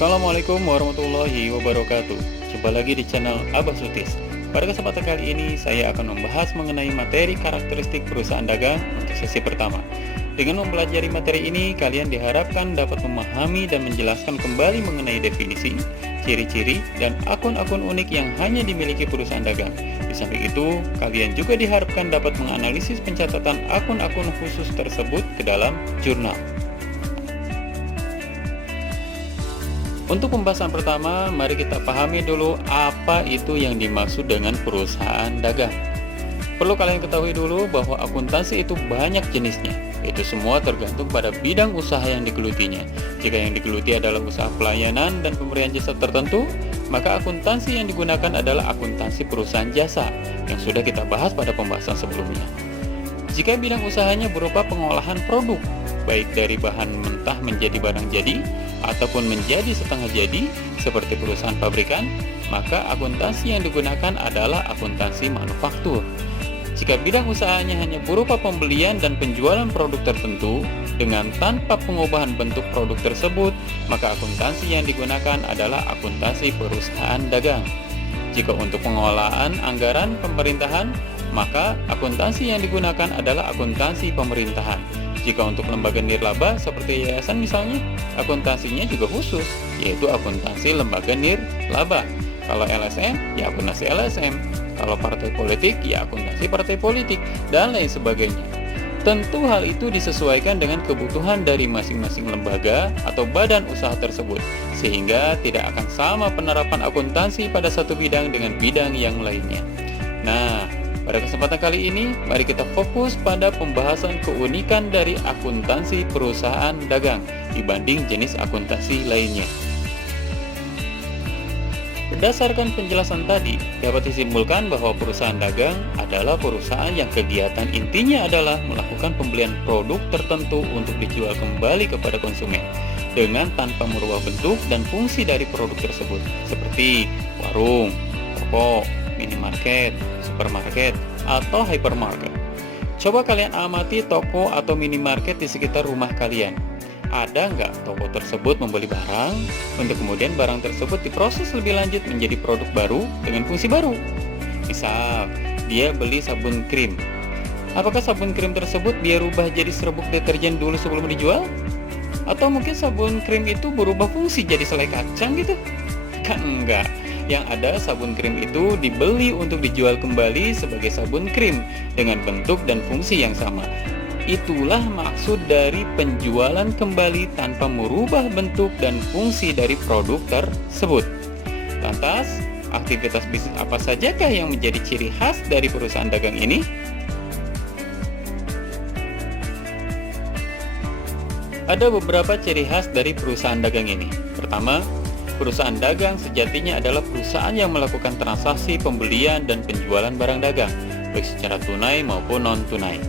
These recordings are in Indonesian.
Assalamualaikum warahmatullahi wabarakatuh. Jumpa lagi di channel Abah Sutis. Pada kesempatan kali ini saya akan membahas mengenai materi karakteristik perusahaan dagang untuk sesi pertama. Dengan mempelajari materi ini, kalian diharapkan dapat memahami dan menjelaskan kembali mengenai definisi, ciri-ciri, dan akun-akun unik yang hanya dimiliki perusahaan dagang. Di samping itu, kalian juga diharapkan dapat menganalisis pencatatan akun-akun khusus tersebut ke dalam jurnal. Untuk pembahasan pertama, mari kita pahami dulu apa itu yang dimaksud dengan perusahaan dagang. Perlu kalian ketahui dulu bahwa akuntansi itu banyak jenisnya. Itu semua tergantung pada bidang usaha yang digelutinya. Jika yang digeluti adalah usaha pelayanan dan pemberian jasa tertentu, maka akuntansi yang digunakan adalah akuntansi perusahaan jasa yang sudah kita bahas pada pembahasan sebelumnya. Jika bidang usahanya berupa pengolahan produk, baik dari bahan mentah menjadi barang jadi, ataupun menjadi setengah jadi, seperti perusahaan pabrikan, maka akuntansi yang digunakan adalah akuntansi manufaktur. Jika bidang usahanya hanya berupa pembelian dan penjualan produk tertentu, dengan tanpa pengubahan bentuk produk tersebut, maka akuntansi yang digunakan adalah akuntansi perusahaan dagang. Jika untuk pengelolaan anggaran pemerintahan, maka akuntansi yang digunakan adalah akuntansi pemerintahan. Jika untuk lembaga nirlaba seperti yayasan misalnya, akuntansinya juga khusus, yaitu akuntansi lembaga nirlaba. Kalau LSM, ya akuntansi LSM. Kalau partai politik, ya akuntansi partai politik, dan lain sebagainya. Tentu hal itu disesuaikan dengan kebutuhan dari masing-masing lembaga atau badan usaha tersebut, sehingga tidak akan sama penerapan akuntansi pada satu bidang dengan bidang yang lainnya. Nah, pada kesempatan kali ini, mari kita fokus pada pembahasan keunikan dari akuntansi perusahaan dagang dibanding jenis akuntansi lainnya. Berdasarkan penjelasan tadi, dapat disimpulkan bahwa perusahaan dagang adalah perusahaan yang kegiatan intinya adalah melakukan pembelian produk tertentu untuk dijual kembali kepada konsumen dengan tanpa merubah bentuk dan fungsi dari produk tersebut, seperti warung, toko, minimarket, supermarket, atau hypermarket. Coba kalian amati toko atau minimarket di sekitar rumah kalian. Ada nggak toko tersebut membeli barang, untuk kemudian barang tersebut diproses lebih lanjut menjadi produk baru dengan fungsi baru? Misal, dia beli sabun krim. Apakah sabun krim tersebut dia rubah jadi serbuk deterjen dulu sebelum dijual? Atau mungkin sabun krim itu berubah fungsi jadi selai kacang gitu? Kan enggak. Yang ada sabun krim itu dibeli untuk dijual kembali sebagai sabun krim dengan bentuk dan fungsi yang sama. Itulah maksud dari penjualan kembali tanpa merubah bentuk dan fungsi dari produk tersebut. Lantas, aktivitas bisnis apa sajakah yang menjadi ciri khas dari perusahaan dagang ini? Ada beberapa ciri khas dari perusahaan dagang ini. Pertama, perusahaan dagang sejatinya adalah perusahaan yang melakukan transaksi pembelian dan penjualan barang dagang, baik secara tunai maupun non-tunai.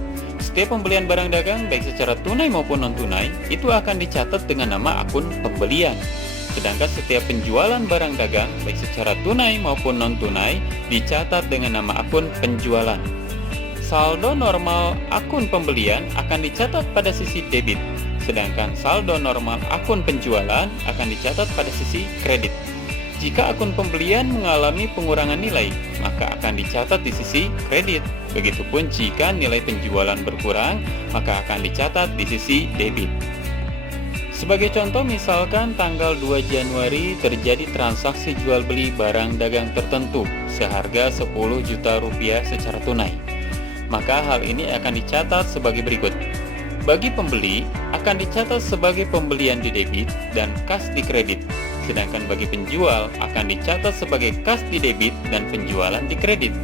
Setiap pembelian barang dagang, baik secara tunai maupun non-tunai, itu akan dicatat dengan nama akun pembelian. Sedangkan setiap penjualan barang dagang, baik secara tunai maupun non-tunai, dicatat dengan nama akun penjualan. Saldo normal akun pembelian akan dicatat pada sisi debit, sedangkan saldo normal akun penjualan akan dicatat pada sisi kredit. Jika akun pembelian mengalami pengurangan nilai, maka akan dicatat di sisi kredit. Begitupun jika nilai penjualan berkurang, maka akan dicatat di sisi debit. Sebagai contoh, misalkan tanggal 2 Januari terjadi transaksi jual beli barang dagang tertentu seharga 10 juta rupiah secara tunai. Maka hal ini akan dicatat sebagai berikut. Bagi pembeli, akan dicatat sebagai pembelian di debit dan kas di kredit. Sedangkan bagi penjual akan dicatat sebagai kas di debit dan penjualan di kredit.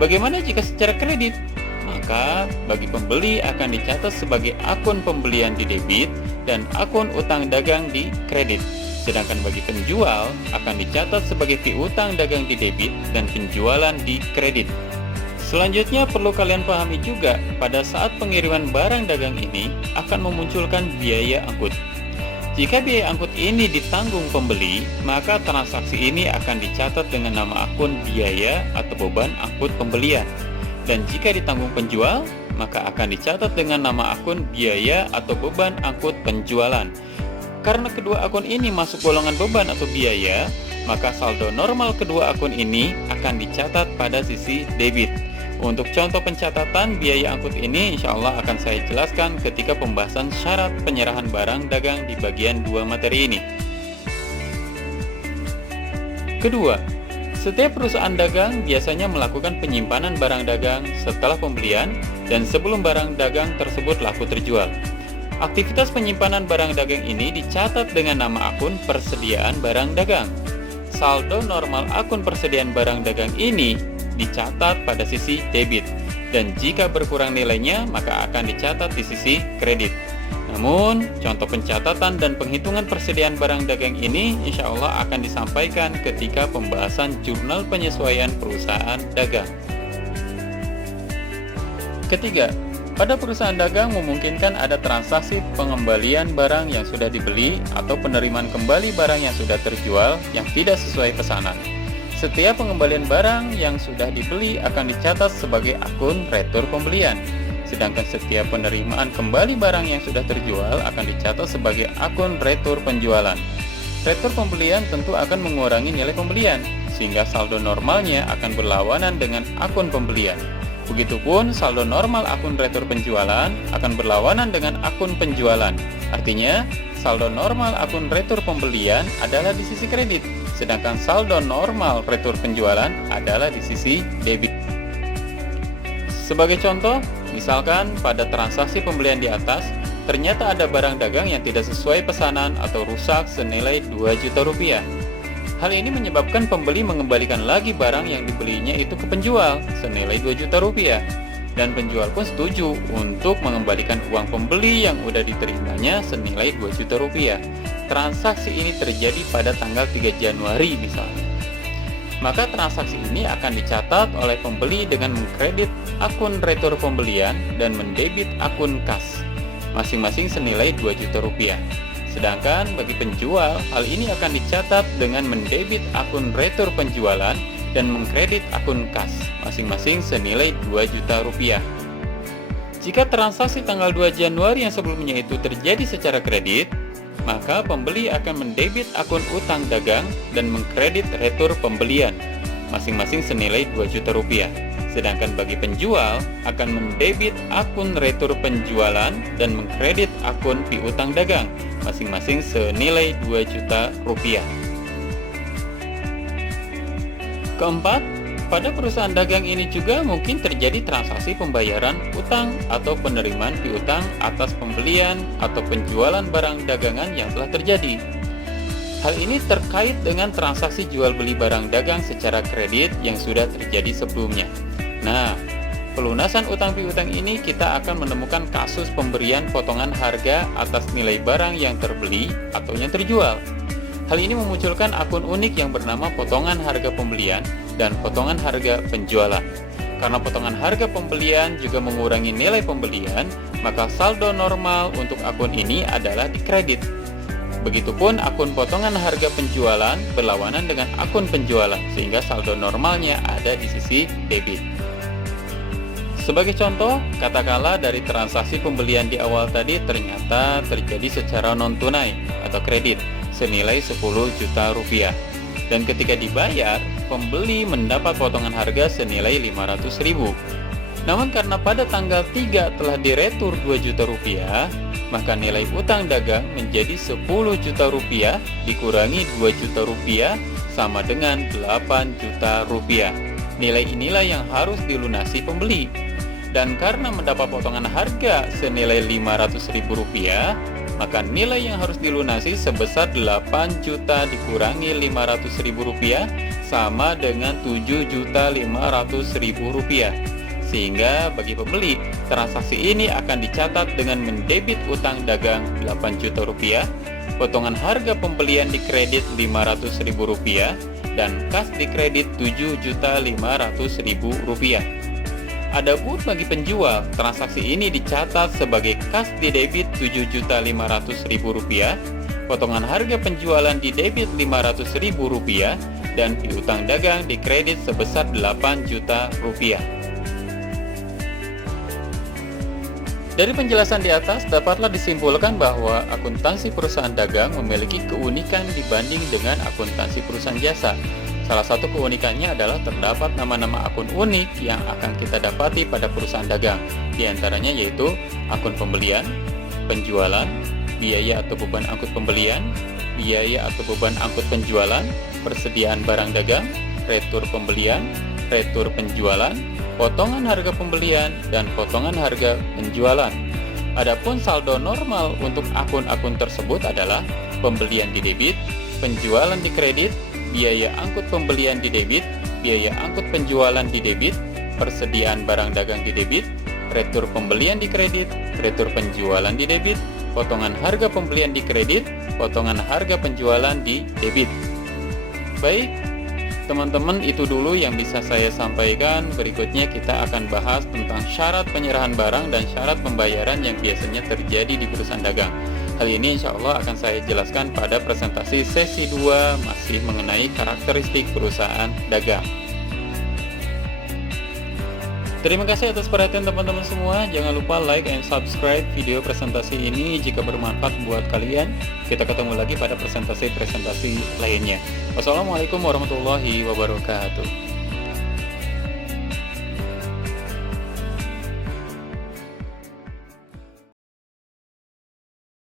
Bagaimana jika secara kredit? Maka bagi pembeli akan dicatat sebagai akun pembelian di debit dan akun utang dagang di kredit. Sedangkan bagi penjual akan dicatat sebagai piutang dagang di debit dan penjualan di kredit. Selanjutnya perlu kalian pahami juga, pada saat pengiriman barang dagang ini akan memunculkan biaya angkut. Jika biaya angkut ini ditanggung pembeli, maka transaksi ini akan dicatat dengan nama akun biaya atau beban angkut pembelian. Dan jika ditanggung penjual, maka akan dicatat dengan nama akun biaya atau beban angkut penjualan. Karena kedua akun ini masuk golongan beban atau biaya, maka saldo normal kedua akun ini akan dicatat pada sisi debit. Untuk contoh pencatatan biaya angkut ini insya Allah akan saya jelaskan ketika pembahasan syarat penyerahan barang dagang di bagian 2 materi ini. Kedua, setiap perusahaan dagang biasanya melakukan penyimpanan barang dagang setelah pembelian dan sebelum barang dagang tersebut laku terjual. Aktivitas penyimpanan barang dagang ini dicatat dengan nama akun persediaan barang dagang. Saldo normal akun persediaan barang dagang ini dicatat pada sisi debit, dan jika berkurang nilainya maka akan dicatat di sisi kredit. Namun, contoh pencatatan dan penghitungan persediaan barang dagang ini insya Allah akan disampaikan ketika pembahasan jurnal penyesuaian perusahaan dagang. Ketiga, pada perusahaan dagang memungkinkan ada transaksi pengembalian barang yang sudah dibeli atau penerimaan kembali barang yang sudah terjual yang tidak sesuai pesanan. Setiap pengembalian barang yang sudah dibeli akan dicatat sebagai akun retur pembelian. Sedangkan setiap penerimaan kembali barang yang sudah terjual akan dicatat sebagai akun retur penjualan. Retur pembelian tentu akan mengurangi nilai pembelian, sehingga saldo normalnya akan berlawanan dengan akun pembelian. Begitupun saldo normal akun retur penjualan akan berlawanan dengan akun penjualan. Artinya, saldo normal akun retur pembelian adalah di sisi kredit, sedangkan saldo normal retur penjualan adalah di sisi debit. Sebagai contoh, misalkan pada transaksi pembelian di atas, ternyata ada barang dagang yang tidak sesuai pesanan atau rusak senilai 2 juta rupiah. Hal ini menyebabkan pembeli mengembalikan lagi barang yang dibelinya itu ke penjual senilai 2 juta rupiah. Dan penjual pun setuju untuk mengembalikan uang pembeli yang sudah diterimanya senilai 2 juta rupiah. Transaksi ini terjadi pada tanggal 3 Januari misalnya. Maka transaksi ini akan dicatat oleh pembeli dengan mengkredit akun retur pembelian dan mendebit akun kas, masing-masing senilai 2 juta rupiah. Sedangkan bagi penjual, hal ini akan dicatat dengan mendebit akun retur penjualan dan mengkredit akun kas, masing-masing senilai 2 juta rupiah. Jika transaksi tanggal 2 Januari yang sebelumnya itu terjadi secara kredit, maka pembeli akan mendebit akun utang dagang dan mengkredit retur pembelian, masing-masing senilai 2 juta rupiah. Sedangkan bagi penjual akan mendebit akun retur penjualan dan mengkredit akun piutang dagang, masing-masing senilai 2 juta rupiah. Keempat, pada perusahaan dagang ini juga mungkin terjadi transaksi pembayaran utang atau penerimaan piutang atas pembelian atau penjualan barang dagangan yang telah terjadi. Hal ini terkait dengan transaksi jual beli barang dagang secara kredit yang sudah terjadi sebelumnya. Nah, pelunasan utang piutang ini kita akan menemukan kasus pemberian potongan harga atas nilai barang yang terbeli atau yang terjual. Hal ini memunculkan akun unik yang bernama potongan harga pembelian dan potongan harga penjualan. Karena potongan harga pembelian juga mengurangi nilai pembelian, maka saldo normal untuk akun ini adalah dikredit. Begitupun akun potongan harga penjualan berlawanan dengan akun penjualan, sehingga saldo normalnya ada di sisi debit. Sebagai contoh, katakanlah dari transaksi pembelian di awal tadi ternyata terjadi secara non-tunai atau kredit senilai 10 juta rupiah. Dan ketika dibayar, pembeli mendapat potongan harga senilai 500.000. Namun karena pada tanggal 3 telah diretur 2 juta rupiah, maka nilai utang dagang menjadi 10 juta rupiah dikurangi 2 juta rupiah sama dengan 8 juta rupiah. Nilai inilah yang harus dilunasi pembeli. Dan karena mendapat potongan harga senilai 500.000 rupiah, maka nilai yang harus dilunasi sebesar 8 juta dikurangi 500.000 rupiah sama dengan 7.500.000 rupiah. Sehingga bagi pembeli, transaksi ini akan dicatat dengan mendebit utang dagang 8 juta rupiah, potongan harga pembelian dikredit 500.000 rupiah, dan kas dikredit 7.500.000 rupiah. Adapun bagi penjual, transaksi ini dicatat sebagai kas didebit 7.500.000 rupiah, potongan harga penjualan didebit 500.000 rupiah, dan piutang dagang dikredit sebesar 8 juta rupiah. Dari penjelasan di atas, dapatlah disimpulkan bahwa akuntansi perusahaan dagang memiliki keunikan dibanding dengan akuntansi perusahaan jasa. Salah satu keunikannya adalah terdapat nama-nama akun unik yang akan kita dapati pada perusahaan dagang. Di antaranya yaitu akun pembelian, penjualan, biaya atau beban angkut pembelian, biaya atau beban angkut penjualan, persediaan barang dagang, retur pembelian, retur penjualan, potongan harga pembelian, dan potongan harga penjualan. Adapun saldo normal untuk akun-akun tersebut adalah pembelian di debit, penjualan di kredit, biaya angkut pembelian di debit, biaya angkut penjualan di debit, persediaan barang dagang di debit, retur pembelian di kredit, retur penjualan di debit, potongan harga pembelian di kredit, potongan harga penjualan di debit. Baik, teman-teman, itu dulu yang bisa saya sampaikan. Berikutnya kita akan bahas tentang syarat penyerahan barang dan syarat pembayaran yang biasanya terjadi di perusahaan dagang. Hal ini insya Allah akan saya jelaskan pada presentasi sesi 2 masih mengenai karakteristik perusahaan dagang. Terima kasih atas perhatian teman-teman semua. Jangan lupa like and subscribe video presentasi ini jika bermanfaat buat kalian. Kita ketemu lagi pada presentasi-presentasi lainnya. Wassalamualaikum warahmatullahi wabarakatuh.